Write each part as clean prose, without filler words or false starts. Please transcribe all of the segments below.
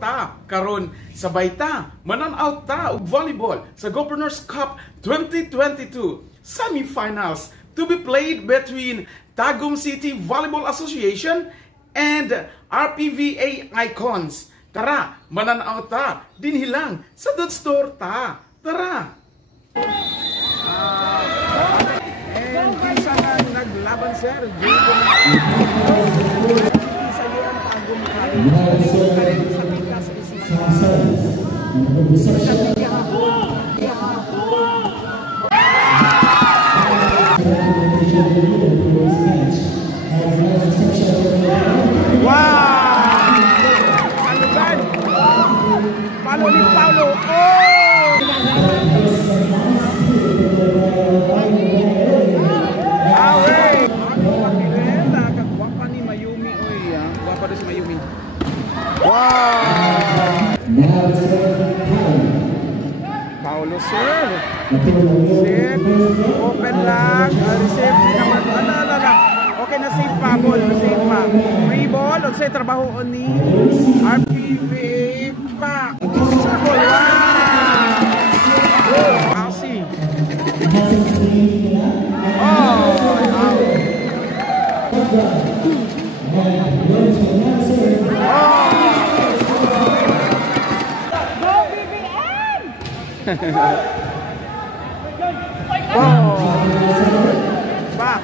ta karon sabay ta manan-out ta og volleyball sa Governors Cup 2022 semifinals to be played between Tagum City Volleyball Association and RPVA Icons. Tara, manan-out ta dinhilang sa Dot Store ta. Tara. And isa nga naglaban sir. Isa yan Tagum sa Pikas wow! Salugan! Palo ni Paulo! Oh! Away! Pakilenda, kagwapa ni Mayumi. Uy, gwapa doon si Mayumi. Wow! Paulo serve. Set. Open lang. Receive naman. Ala. Okay na save pa. Ball. Save pa. Free ball. At sa trabaho ni RPVA pa. Sa ball. Wow! Asi. Oh! Wow! Back!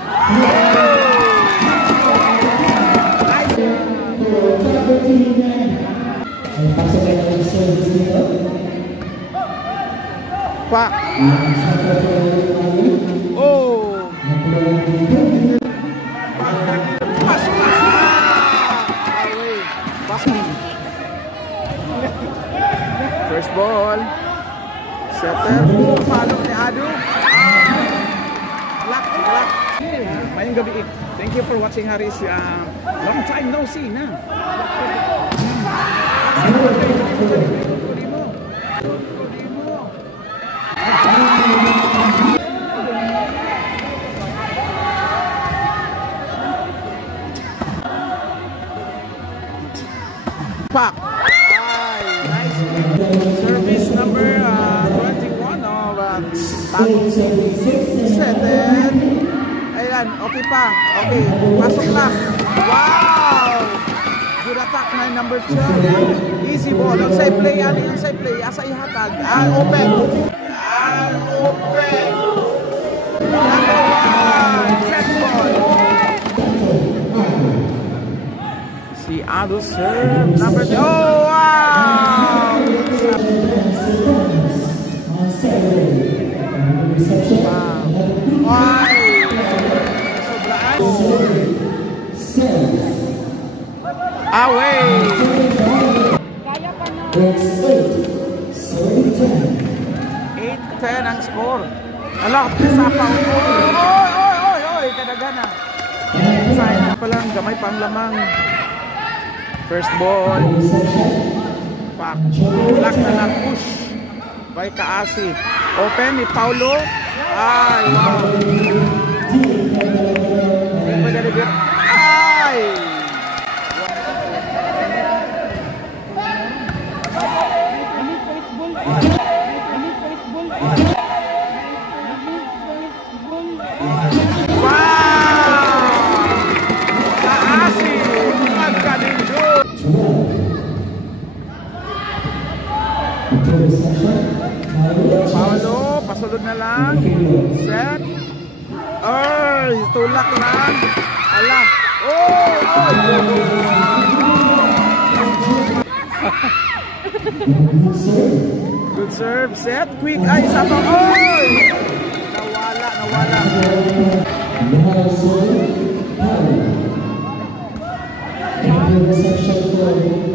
Pak. Oh. Pas. First ball. Setter. Follow ni Adu. Lock. Mayang gabi. Thank you for watching Haris. Long time no see na. Pak. Nice. Service number 21 of Tagum City. Setter. Ayan, okay pa. Okay, pasok lang. Wow! Good attack na number 2. Easy ball. Outside play. Inside play. Asa ihatag. Open. Open. Number 1. Set ball. Si Ado serve. Number 2. Oh, wow! Wow. Away. Kaya pa na. 8-10 ang score. Ala, pisa pa. Oy, kadagana. Sayang na pa lang, gamay pang lamang. First ball. Pak. Lock na lang, push. By Kaasi. Open ni Paulo. Ay, wow. Ay! Paulo, pasulod na lang. Set. Ay, tulak lang. Ala. Oh! Good serve. Set. Quick. Ay, sabang. Oy! Nawala.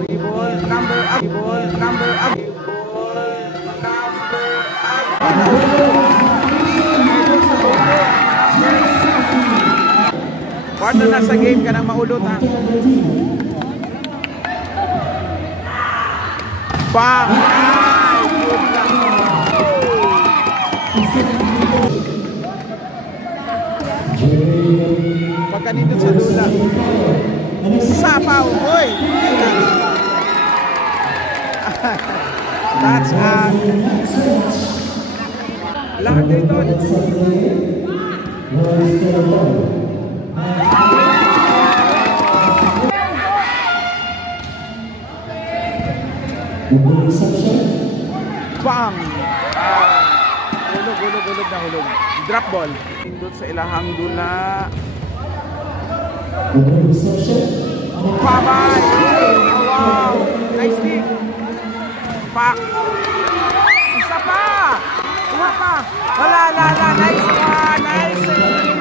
Free ball. Number up. Partner na sa game ka nang maulot ha. Bang! Pagka nito sa dula. Sapaw! Hoy! That's lahat dito. Bang! Hulog na hulog. Drop ball. Indot sa ilahang dula. Bye-bye! Oh, wow! Nice kick. Pak! Isa pa! Uma pa! Wala. Nice one! Nice save!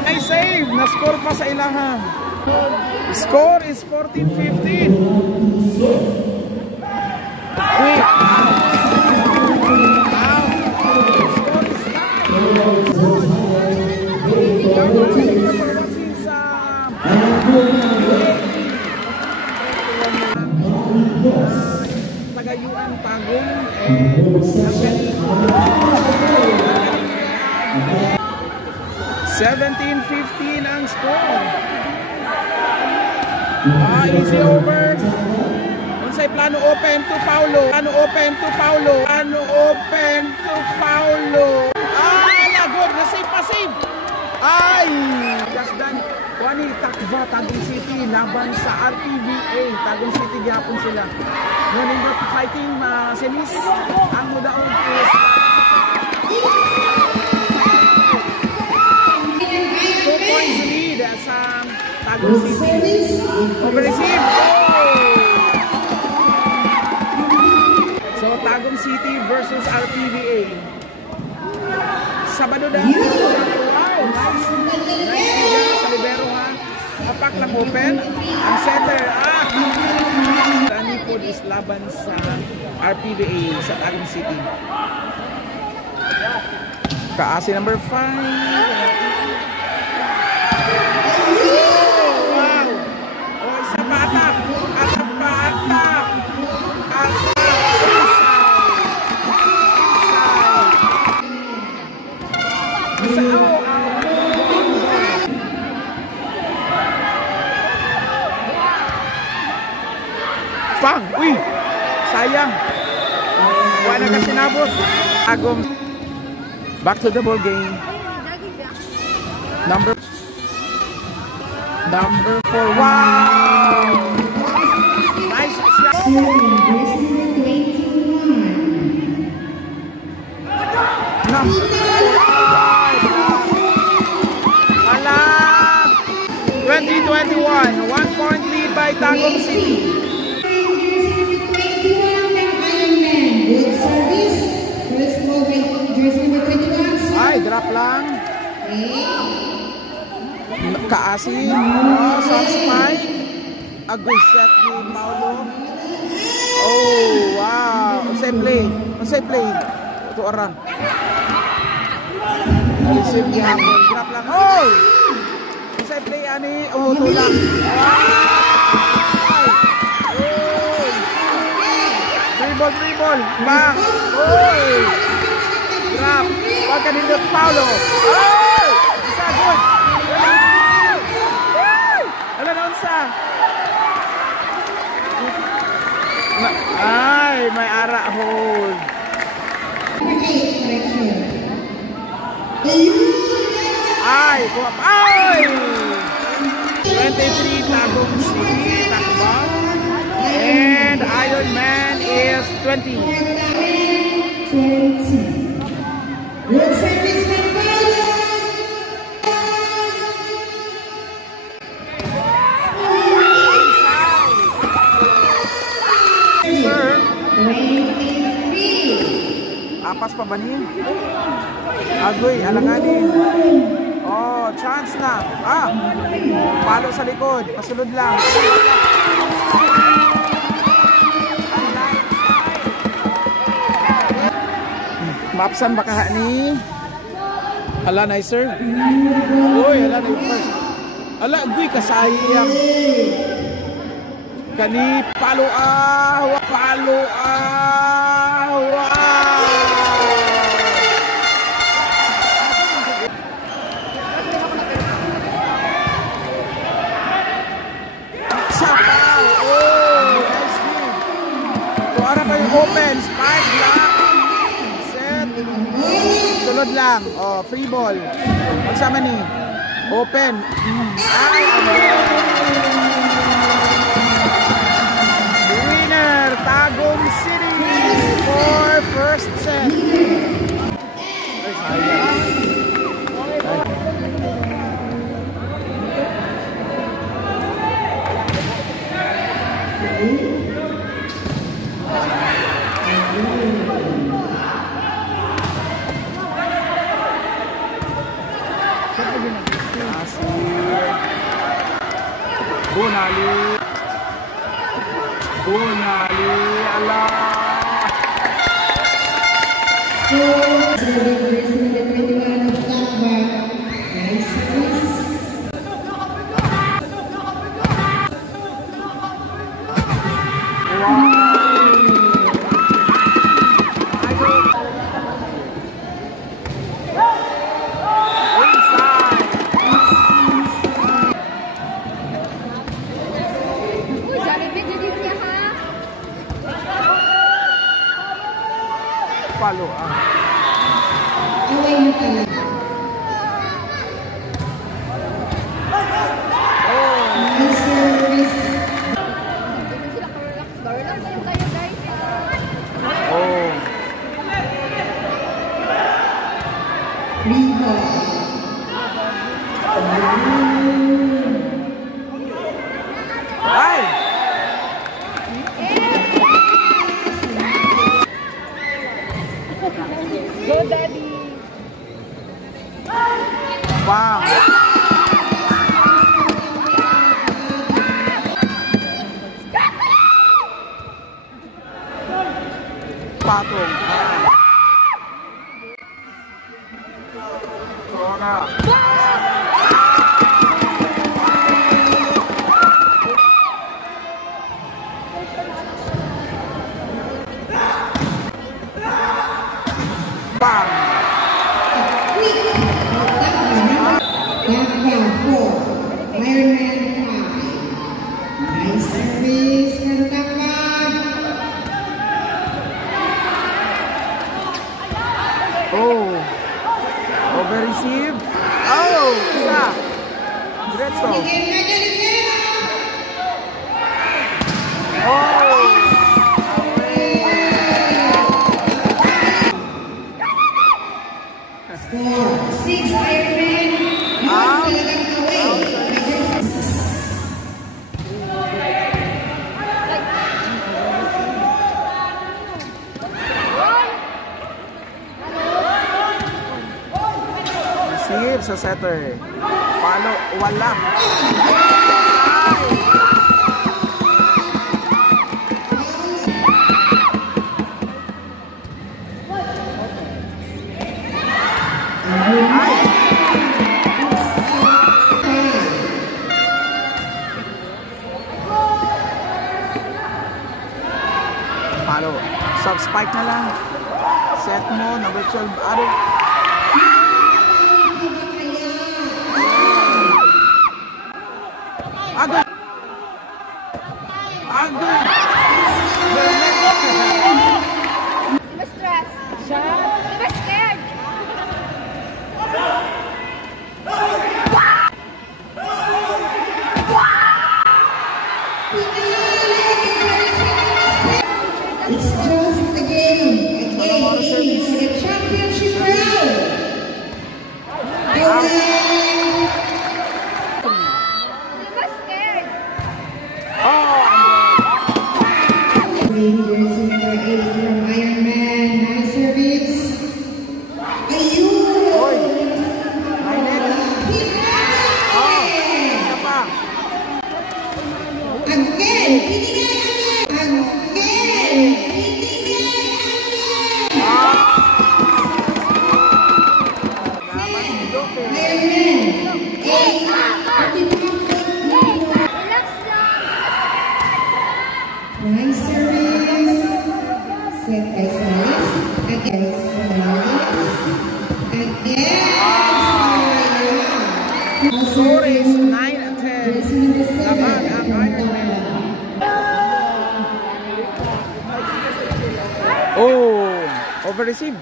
Nice save! Na-score pa sa ilahan. Score is 14-15. Quick! Tagayuan Tagum and 17-15 ang score. Easy over. Unsay plano open to Paulo. Good. Na-save. Ay! Just done. Kuani Takva, Tagum City laban sa RPVA. Tagum City gyapon sila. Ngayon yung fighting semis. Ang mudaon is 2 points lead sa Tagum City. Over-receive. So Tagum City versus RPVA. Sabado dahil. Wow, nice. Nice sa libero ha. Apak lang open. Ang center. Anipod is laban sa RPVA sa Tagum City. Kaasi number 5. Wow. Oh, isa pa atak. Bang! Uy! Sayang! Wala na kasi nabot. Agom. Back to the ball game. Number 4. Wow! Nice shot! Number 2021. 1 point lead by Tagum City. Ay, drop lang. Kaasin. Soft spike. A good shot ni Paulo. Oh, wow. Unsay play. Ito orang. Receive niya. Drop lang. Oh! Unsay play ani. Oh, tulang. Free ball. Bang. Oh! Drop. Wag ka nindot Paulo. Oh! Isa good. Ala na unsa. Ay, may ara hold. Ay, kuha pa. Ay! 23 Tagum City, Takba. And Iron Man is 20. Good service by Paulo. Sir. 23. Apas pa ba niya? Agoy, alanganin. Oh, chance na. Palo sa likod. Pasulod lang. Mapsan baka ni. Ala na sir. Uy, ala na first. Ala, guy kasayang. Kani palo lang. Oh, free ball. Magsama ni. Open. Ay, the winner, Tagum City for first set. Bunali, ala. Palo Go, Daddy! Bang! Patong. Corona. Bang! Nice service, Karutangkan. Oh! Over receive. Oh! Isa! Diretso. Oh! Score 6 Ironman. Yun talagang away. Receive sa setter. Palo, wala. Palo. Sub-spike na lang. Set mo, number 12. Aro. Agad! Agad! Di ba stress? Di ba scared? It's just a game. A game for the championship round. Di ba scared? Jersey number 8 from Ironman. Nice service. Ayun! Oy! Oh! Isa pa! Again! Again! Relax lang! Nice service. Set by Salis. Again, Salis. Again, Salis. Score is 9 and 10. Jersey number 7 Lamang ang from Ironman. Tala. Oh! Over receive.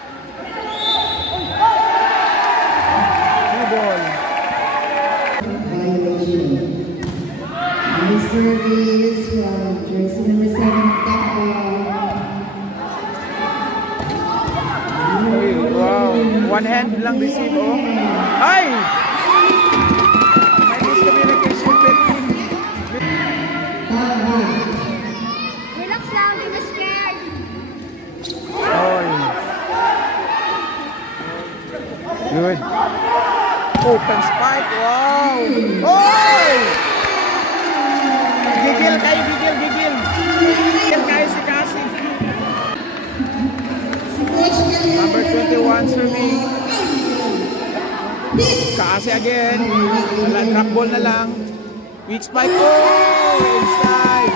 service from jersey number 7, Takwa. Wow, one hand lang receive, oh. Ay! May miscommunication between. Relax lang, di ba scared? Oy. Good. Open spike, wow! Oy! Gigil kayo, gigil. Gigil kayo si Cassie. Number 21 serving. Cassie again. Wala, drop ball na lang. Weak spike. Oh! Inside.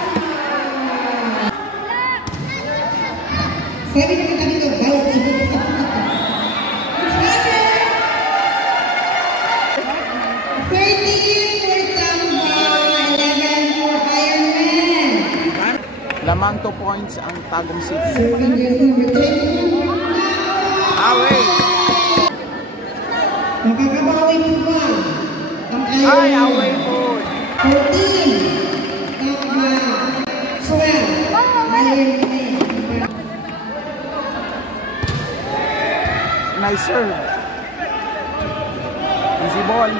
Sabi naman kami ito, bawat ibig. 13 for Takwa, 11 for Ironman. Lamang 2 points ang Tagum City. Serving jersey number 21. Away. Makakabawi po ba ang Ay, Ironman? away po. 14. Takwa. 12. Ironman. Nice serve. Easy ball.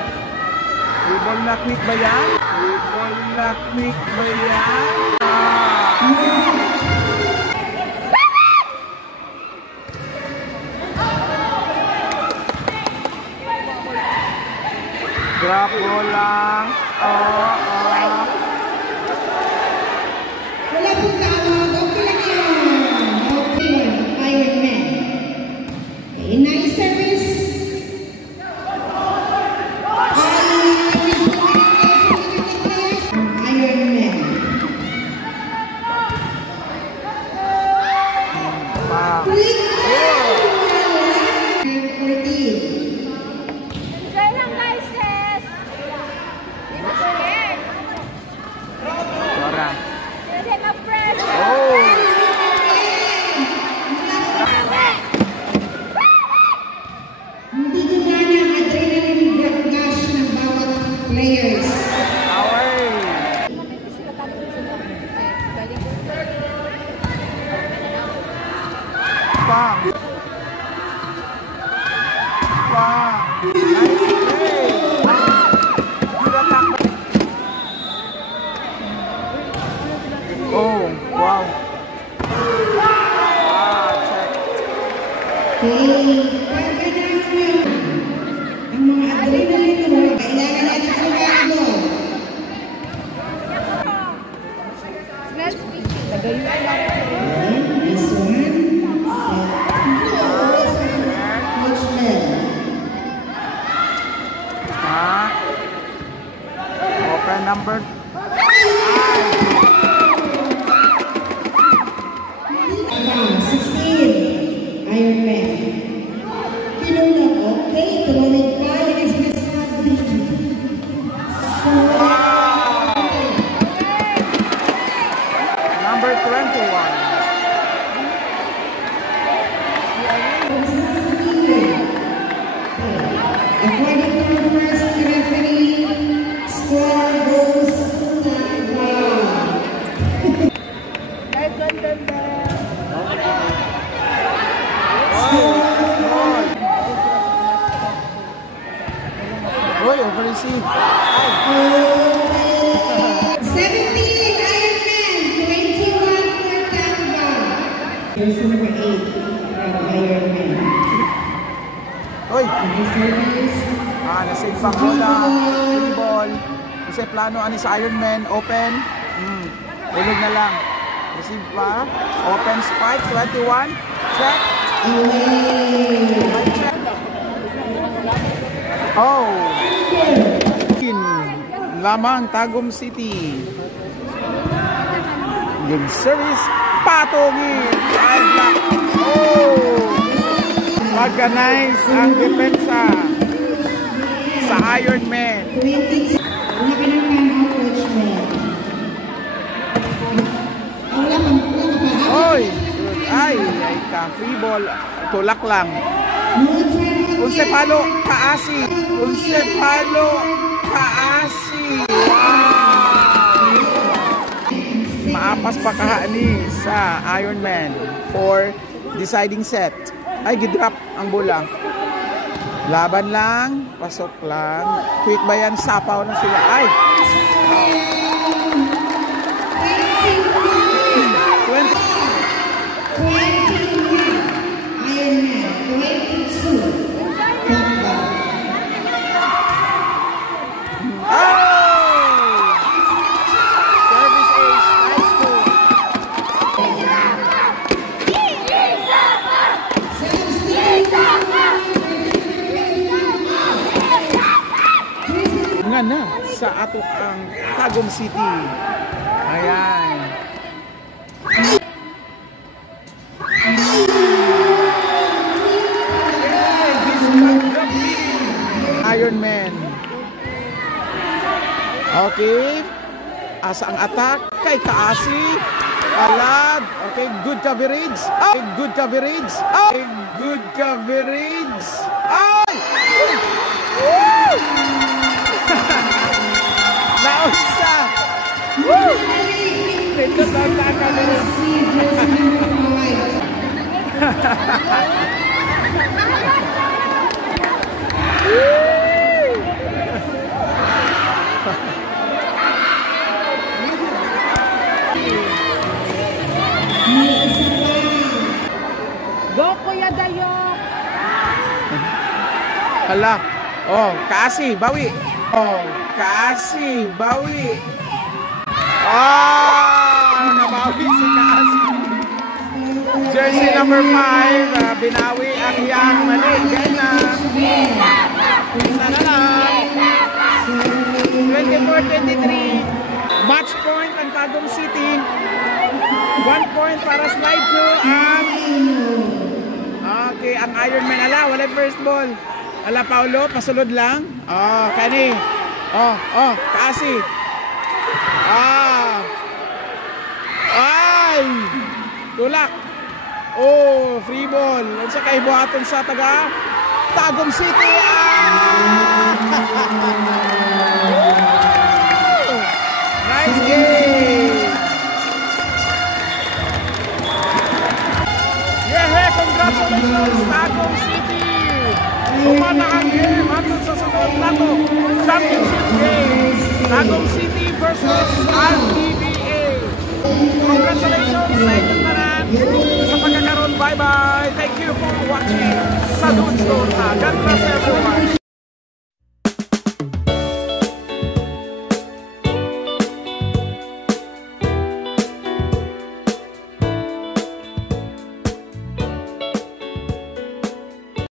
Free ball na quick ba yan? Free ball na quick ba yan? Drop ball lang. Wala pong tawag. Okay lang yan. Okay. Ironman. Okay, nice service. Ironman. Pa. Quick. 14. Enjoy lang guys, sis. Di ba scared? Dora. Hindi na pressure. Oh! Hindi gumana ang adrenaline rush ng bawat players. Away! Pang! Pang! Nice play! Good attack! Oh, wow! Check! Okay, pagkanaon mo ang mga adrenaline rush. Kailangan natin sumagot mo. Smells fishy. Okay, this one. Coach Mel. Open number. Round 16. Ironman. Pinunang okay. Tumawid pa. Yun ang sinasabi. Number 21. According to the first referee, score goes to Takwa. Oy, over-receive. 17 Ironman, 21 for Takwa. Jersey number 8 from Ironman. Oy, The service. nasave pang bola. Free ball. Kasi plano ani sa Ironman. Open. Ulog na lang. Receive pa. Open spike. 21. Check. Away. Check. Oh. Lamang Tagum City. Good service. Patongin. Five block. Oh. Mag-nice ang depensa sa Ironman. 26. Wala ka ng time out, Coach Mel. Wala pa pa. Oy! Ay ka. Free ball. Tulak lang. Unse palo kaasi. Unse palo kaasi. Wow! mas pakaha ni sa Ironman for deciding set. Ay, gidrap ang bola. Laban lang, pasok lang. Quick ba yan? Sapaw na sila. Ay! 20 nga na sa ato ang Tagum City. Ayan. Ironman. Okay. Asa ang attack kay Kaasi. Alad. Okay, good coverage. Okay, good coverage. Okay, good coverage. Ay! Woo! Naunsa. Woo! Ito lang ang coverage. Go, Kuya Dayok! Hala. Oh, Kaasi, bawi. Oh, Kaasi, bawi. Oh, nabawi si Kaasi. Jersey number 5, binawi ang iyang mali. Ganyan na. Isa na lang. 24-23. Match point ang Tagum City. 1 point para slide to ang okay, ang Ironman. Ala, wala first ball. Ala, Paulo, pasulod lang. Oh, kani. Oh, Kaasi. Ay! Tulak. Oh, free ball. Unsa kay buhaton sa taga Tagum City. Nice game. Yeah, congratulations Tagum City. Umana ang game ato sa sunod nato championship game. Tagum City versus RTBA. Congratulations sa inyong tanan sa pagkakaroon. Bye-bye. Thank you for watching sa Dudes Dota. God bless everyone.